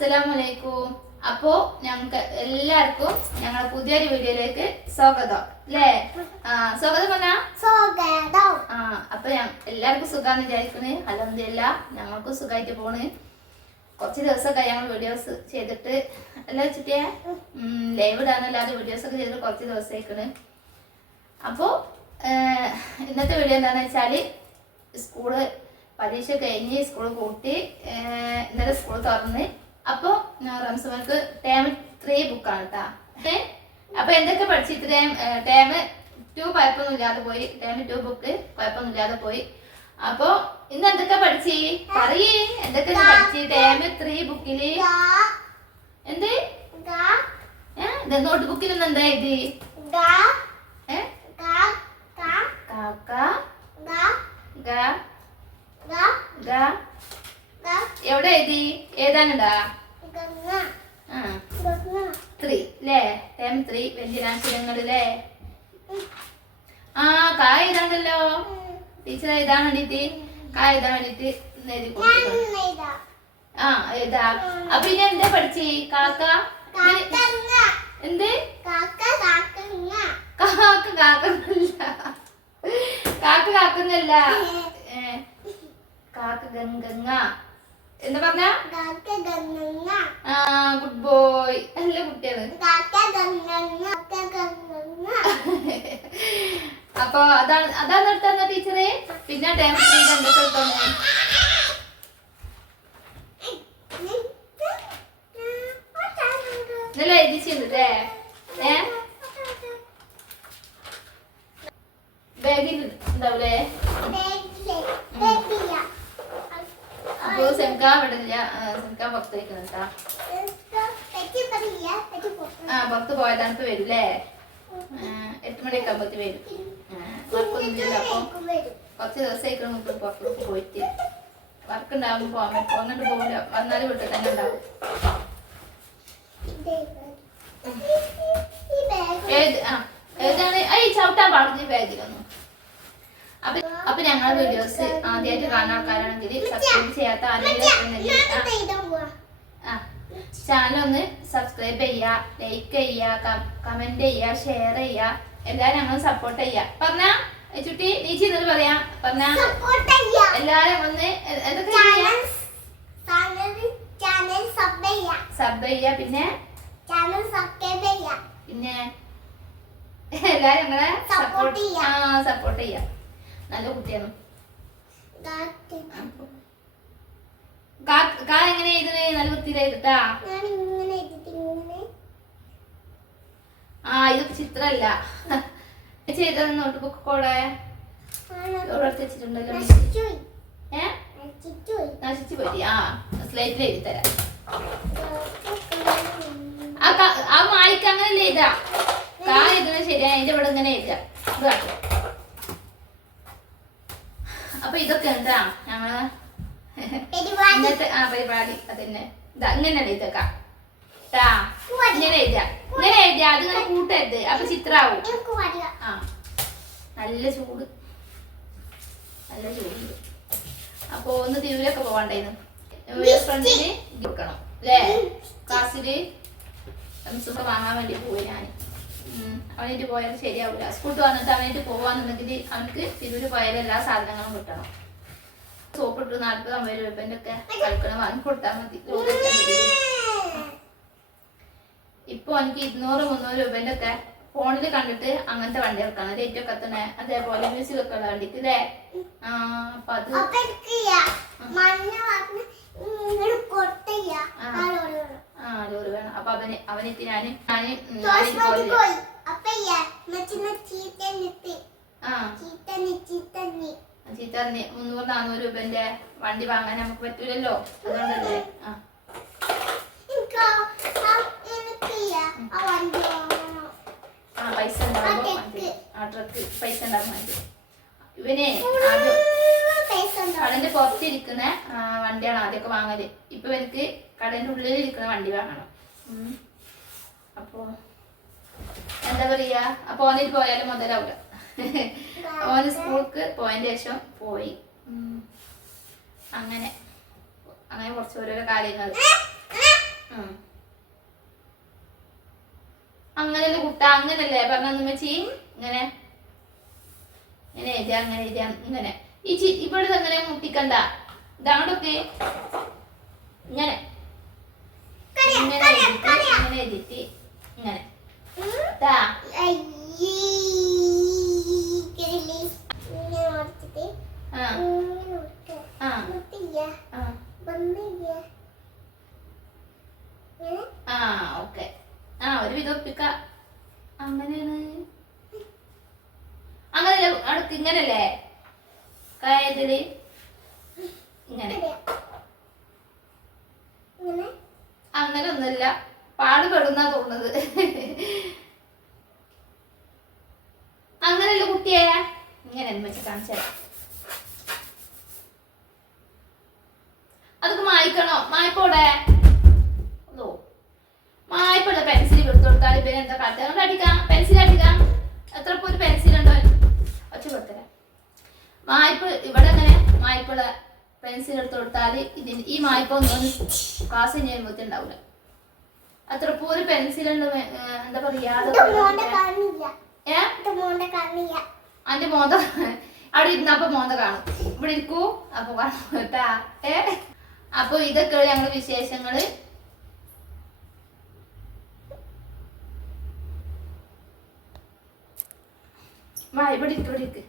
അസ്സലാമലൈക്കും. അപ്പോ ഞങ്ങൾക്ക് എല്ലാവർക്കും ഞങ്ങളുടെ പുതിയൊരു വീഡിയോയിലേക്ക് സ്വാഗതം അല്ലേ? സ്വാഗതം പറഞ്ഞാ സ്വാഗതം. അപ്പൊ എല്ലാവർക്കും സുഖാന്ന് വിചാരിക്കണ്. അൽഹംദുലില്ലാ ഞങ്ങൾക്കും സുഖമായിട്ട് പോണ്. കുറച്ച് ദിവസമൊക്കെ ഞങ്ങൾ വീഡിയോസ് ചെയ്തിട്ട് അല്ല ചുറ്റിയെ ലൈവ് ഇടാന്നല്ലാതെ വീഡിയോസ് ഒക്കെ ചെയ്തിട്ട് കുറച്ച് ദിവസമായിക്കണ്. അപ്പോൾ ഇന്നത്തെ വീഡിയോ എന്താണെന്ന് വെച്ചാൽ സ്കൂള് പരീക്ഷ കഴിഞ്ഞ് സ്കൂൾ കൂട്ടി ഇന്നലെ സ്കൂൾ തുറന്ന് അപ്പോൾ റംസമർക്ക് ടേം 3 ബുക്കാണ് കേട്ടോ. അപ്പോൾ എന്തൊക്കെ പഠിച്ചിട്ട് ടേം 2 കുഴപ്പമൊന്നുമില്ലാതെ പോയി. ടേം 2 ബുക്ക് കുഴപ്പമൊന്നുമില്ലാതെ പോയി. അപ്പോൾ ഇന്ന് എന്തൊക്കെ പഠിച്ച് പറയേ എന്തൊക്കെ പഠിച്ച് ടേം 3 ബുക്കില് എന്ത് നോട്ട് ബുക്കിൽ നിന്ന് എന്താ എഴുതി? എവിടെ എഴുതി? ഏതാനുണ്ടാ 3 അല്ലേ? ടേം 3 വ്യഞ്ജനാക്ഷരങ്ങളില്ലേ? കാ എഴുതാണ്ടല്ലോ. ടീച്ചർ എഴുതാൻ വേണ്ടിട്ട് കാ എഴുതാൻ വേണ്ടിട്ട് എഴുതി കൊടുത്തു. എഴുതാ. അപ്പൊ ഇനി എന്താ പഠിച്ചേ? കാക്ക എന്ത്? കാക്ക കാക്കുന്നല്ല. കാക്ക ഗംഗ എന്താ പറഞ്ഞ? Good boy. നല്ല കുട്ടിയാണ്. അപ്പൊ അതാണ് എടുത്ത ടീച്ചറെ. പിന്നെ ടേം 3 എന്തൊക്കെ എടുത്തോന്ന് ഇന്നലെ എഴുതിച്ചില്ലേ? ബാഗിൽ ഉണ്ടാവൂലേ? അപ്പൊ സെൻകാ വിടില്ല. സെൻകാ പുറത്ത് വയ്ക്കണം കേട്ടാ. പുറത്ത് പോയതാണ്. ഇപ്പൊ വരൂല്ലേ? 8 മണിയൊക്കെ ആകുമ്പോ വരും. വർക്കൊന്നുമില്ല. അപ്പൊ കുറച്ച് ദിവസമായിക്കണം നമുക്ക് പുറത്തേക്ക് പോയിട്ട്. വർക്ക് ഉണ്ടാവുമ്പോ പോകാൻ പറ്റും. അങ്ങോട്ട് പോകില്ല. വന്നാലും വീട്ടിൽ തന്നെ ഉണ്ടാവും. ഏതാണ് ചവിട്ടാൻ പാടുന്ന ബാഗിലൊന്നും. അപ്പൊ ഞങ്ങളുടെ വീഡിയോസ് ആദ്യമായിട്ട് കാണാൻ ആൾക്കാരാണെങ്കിൽ സബ്സ്ക്രൈബ് ചെയ്യാത്ത ചാനൽ ഒന്ന് സബ്സ്ക്രൈബ് ചെയ്യുക, ലൈക്ക് ചെയ്യുക, കമന്റ് ചെയ്യുക, ഷെയർ ചെയ്യുക. എല്ലാരും ഞങ്ങൾ സപ്പോർട്ട് ചെയ്യുക. പറഞ്ഞാ ചുട്ടി നീ ചെയ്യുന്നത് പറയാ. പറഞ്ഞാ എല്ലാരും ഒന്ന് എന്തൊക്കെ സബ് ചെയ്യുക. പിന്നെ പിന്നെ എല്ലാരും ഞങ്ങളെ സപ്പോർട്ട് ചെയ്യാ. നല്ല കുട്ടിയാണ്. എങ്ങനെ എഴുതണേ? നല്ല വൃത്തിയിൽ എഴുതട്ടാ. ഇതൊക്കെ ചിത്രല്ല ചെയ്ത നോട്ട് ബുക്ക് കൂടെ വെച്ചിട്ടുണ്ടല്ലോ. നശിച്ചു പോയി. സ്ലേറ്റിൽ എഴുതി തരാം. ആ മായ്ക്ക് അങ്ങനല്ലേ എഴുതാ. എഴുതണ ശരിയാ. അതിന്റെ ഇവിടെ ഇങ്ങനെ എഴുതാ. ഇത് കാട്ടും. അപ്പൊ ഇതൊക്കെ എന്താ ഞങ്ങള് ഇന്നത്തെ പരിപാടി. അതന്നെ ഇങ്ങനെയാണ് ഇതൊക്കെ ഇങ്ങനെ എഴുതിയ അതിങ്ങനെ കൂട്ടരുത്. അപ്പൊ ചിത്രാവും. നല്ല ചൂട് അപ്പൊ ഒന്ന് തിരുവിലൊക്കെ പോവാണ്ടായിരുന്നു. ഫ്രണ്ടിന് കൊടുക്കണം അല്ലേ? ക്ലാസ്സില് ഒക്കെ വാങ്ങാൻ വേണ്ടി പോയി ഞാൻ. അവനായിട്ട് പോയാൽ ശരിയാവില്ല. സ്കൂട്ട് വന്നിട്ട് അവനായിട്ട് പോവാന്നുണ്ടെങ്കിൽ അവനക്ക് തിരുവില് പോയാലും എല്ലാ സാധനങ്ങളും കിട്ടണം. സോപ്പിട്ട് 40-50 രൂപന്റെ ഒക്കെ കളിക്കണം വാങ്ങി കൊടുത്താൽ മതി. ഇപ്പൊ എനിക്ക് 200-300 രൂപന്റെ ഒക്കെ ഫോണിൽ കണ്ടിട്ട് അങ്ങനത്തെ വണ്ടി ഇറക്കണം. ലൈറ്റ് ഒക്കെ എത്തണേ. അതേപോലെ മ്യൂസിക് ഒക്കെ ഉള്ള വണ്ടിക്ക് അല്ലേ? അപ്പൊ അത് ലോറി വേണം. അപ്പൊ അവനിട്ട് ഞാന് ചീത്തറിഞ്ഞ് 300-400 രൂപന്റെ വണ്ടി വാങ്ങാൻ നമുക്ക് പറ്റൂലല്ലോ. അതുകൊണ്ടല്ലേ പൈസ ഉണ്ടാവുമ്പോ ട്രക്ക് പൈസ ഉണ്ടാകും. ഇവനെ കടന്റെ പുറത്തിരിക്കുന്ന വണ്ടിയാണ് ആദ്യമൊക്കെ വാങ്ങല്. ഇപ്പൊ എനിക്ക് കടന്റെ ഉള്ളിൽ ഇരിക്കുന്ന വണ്ടി വാങ്ങണം. അപ്പൊ എന്താ പറയാ. അപ്പൊ ഓനിട്ട് പോയാലും മുതലാവില്ല. ഓന് സ്കൂൾക്ക് പോയതിന് ശേഷം പോയി. അങ്ങനെ കുറച്ച് ഓരോരോ കാര്യങ്ങൾ അങ്ങനല്ലേ കുട്ട, അങ്ങനല്ലേ പറഞ്ഞു വെച്ചി. ഇങ്ങനെ ഇങ്ങനെ എഴുതിയ അങ്ങനെ എഴുതിയ ഇങ്ങനെ ഈ ഇവിടെ അങ്ങനെ മുട്ടിക്കണ്ട. ഇതാണ്ടൊക്കെ ഇങ്ങനെ ഇങ്ങനെ എഴുതിട്ട് ഇങ്ങനെ ഓക്കെ. ഒരു വിധം ഒപ്പിക്ക. അങ്ങനെയാണ്, അങ്ങനല്ലേ അടുക്ക് ഇങ്ങനല്ലേ കായതില് ഇങ്ങനെ. അങ്ങനെ ഒന്നുമില്ല, പാടുപെടുന്നാ തോന്നുന്നത്. അങ്ങനല്ല കുട്ടിയെ, ഇങ്ങനെ വെച്ച് കാണിച്ചാൽ അതൊക്കെ മായ്ക്കണോ? മായ്പോടെ മായ്പുള്ള പെൻസിൽ കൊടുത്തു കൊടുത്താൽ പിന്നെ എന്താ കാട്ടുക? കൊണ്ട് അടിക്കാം, പെൻസിൽ അടിക്കാം. എത്ര ഒരു പെൻസിൽ ഉണ്ടോ? ഒച്ച കൊടുത്തരാ. മായ്പ് ഇവിടെ അങ്ങനെ മായ്പുള്ള പെൻസിൽ എടുത്ത് കൊടുത്താൽ ഇതിന് ഈ മായ്പ ഒന്നും ക്ലാസ് ചെയ്യുമ്പോൾ ഉണ്ടാവില്ല. അത്ര ഒരു പെൻസിലുണ്ട്. എന്താ പറയാ, അന്റെ മോന്ത അവിടെ ഇരുന്നപ്പോ മോന്ത കാണും. ഇവിടെ ഇരിക്കൂ അപ്പൊ കാണും കേട്ടാ. അപ്പൊ ഇതൊക്കെ ഞങ്ങള് വിശേഷങ്ങള്. ഇവിടെ ഇരിക്ക്.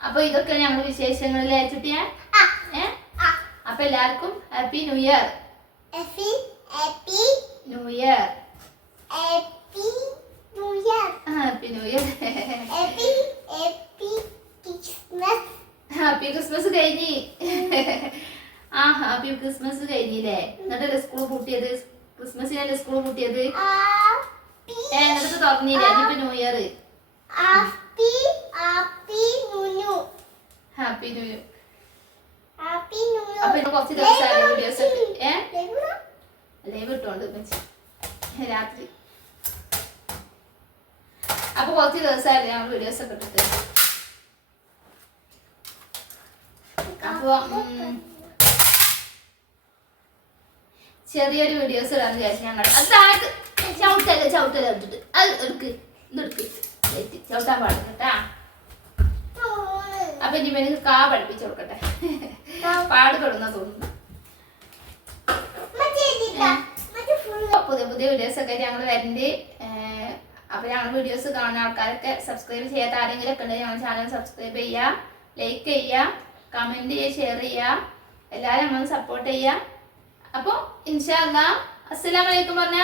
അപ്പൊ ഇതൊക്കെ ഞങ്ങള് വിശേഷങ്ങളിലെ ചുട്ടിയാ. അപ്പൊ എല്ലാവർക്കും happy new year. New year, happy new year, happy Christmas കഴിഞ്ഞി. ഹാപ്പി ക്രിസ്മസ് കഴിഞ്ഞില്ലേ? എന്നിട്ടല്ലേ സ്കൂൾ പൂട്ടിയത്? ക്രിസ്മസിനല്ലേ സ്കൂൾ പൂട്ടിയത്? എന്നിട്ട് തുറന്നില്ലേ? ഇനിയിപ്പോ new year. Happy new year. അപ്പൊ കുറച്ച് ദിവസമായി വീഡിയോസ് ഒക്കെ ലൈവ് ഇട്ടോണ്ട് രാത്രി. അപ്പൊ കുറച്ച് ദിവസമായില്ലേ ഞങ്ങൾ വീഡിയോസ് ഒക്കെ ഇട്ടിട്ട്. അപ്പൊ ചെറിയൊരു വീഡിയോസ് ഇടാന്ന് വിചാരിച്ചു ഞങ്ങൾ. അത് താഴത്ത് ചവിട്ടല്ല ഇട്ടിട്ട് അത് എടുക്ക്, ഇതെടുക്ക്, ചവിട്ടാൻ പാടില്ല കേട്ടാ. അപ്പൊ ഇനി എനിക്ക് കാ പഠിപ്പിച്ചു കൊടുക്കട്ടെ. പാട് തൊടുന്ന തോന്നുന്നു. പുതിയ പുതിയ വീഡിയോസ് ഒക്കെ ഞങ്ങൾ വരണ്ട്. അപ്പൊ ഞങ്ങൾ വീഡിയോസ് കാണുന്ന ആൾക്കാരൊക്കെ സബ്സ്ക്രൈബ് ചെയ്യാത്ത ആരെങ്കിലും ഒക്കെ ഉണ്ടെങ്കിൽ ഞങ്ങളുടെ ചാനൽ സബ്സ്ക്രൈബ് ചെയ്യുക, ലൈക്ക് ചെയ്യുക, കമന്റ് ചെയ്യുക, ഷെയർ ചെയ്യുക. എല്ലാവരും നമ്മളെ സപ്പോർട്ട് ചെയ്യുക. അപ്പൊ ഇൻഷാ അല്ലാഹ് അസ്സലാമു അലൈക്കും പറഞ്ഞ